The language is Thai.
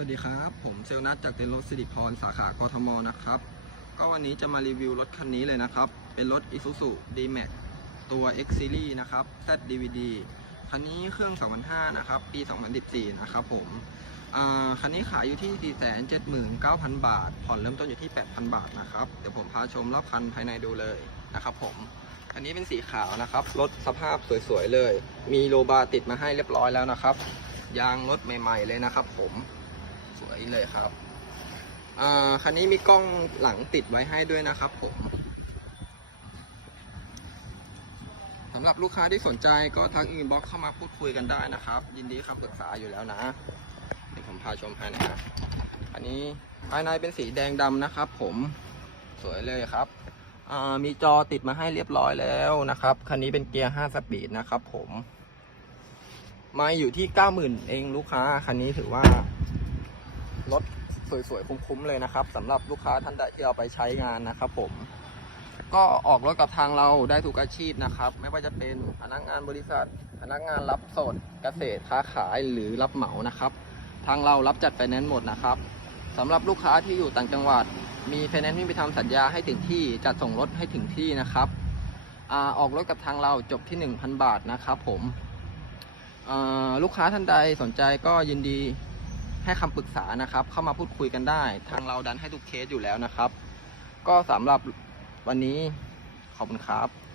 วัสดีครับ ผมเซลนัทจากเต็นรถสิริพรสาขากทมนะครับ ก็วันนี้จะมารีวิวรถคันนี้เลยนะครับ เป็นรถ Isuzu D-Max ตัว X Series นะครับ ZDVD คันนี้เครื่อง 2005 นะครับ ปี 2014 นะครับผมคันนี้ขายอยู่ที่ 479,000 บาท ผ่อนเริ่มต้นอยู่ที่ 8,000 บาทนะครับ เดี๋ยวผมพาชมรอบคันภายในดูเลยนะครับผมคันนี้เป็นสีขาวนะครับ รถสภาพสวยๆเลย มีโลบาร์ติดมาให้เรียบร้อยแล้วนะครับ ยางรถใหม่ ๆ เลยนะครับผม สวยเลยครับอ่าคันนี้มีกล้องหลังติดไว้ให้ด้วยนะครับผมสำหรับลูกค้าที่สนใจก็ทักอินบ็อกเข้ามาพูดคุยกันได้นะครับ ยินดีคำปรึกษาอยู่แล้วนะเดี๋ยวผมพาชมให้นะฮะอันนี้ภายในเป็นสีแดงดำนะครับ ผมสวยเลยครับอ่ามีจอติดมาให้เรียบร้อยแล้วนะครับ คันนี้เป็นเกียร์ 5 สปีดนะครับผม มาอยู่ที่ 90,000 เองลูกค้า คันนี้ถือว่า รถสวยๆ คุ้มๆ เลยนะครับสำหรับลูกค้าท่านใดที่เอาไปใช้งานนะครับผม ก็ออกรถกับทางเราได้ทุกอาชีพนะครับ ไม่ว่าจะเป็นพนักงานบริษัท พนักงานรับสดเกษตรค้าขายหรือรับเหมานะครับ ทางเรารับจัดไฟแนนซ์หมดนะครับสำหรับลูกค้าที่อยู่ต่างจังหวัด มีไฟแนนซ์วิ่งไปทำสัญญาให้ถึงที่จัดส่งรถให้ถึงที่นะครับออกรถกับทางเราจบที่ 1,000 บาทนะครับผมลูกค้าท่านใดสนใจก็ยินดี ให้คำปรึกษานะครับ เข้ามาพูดคุยกันได้ ทางเราดันให้ทุกเคสอยู่แล้วนะครับ ก็สำหรับวันนี้ขอบคุณครับ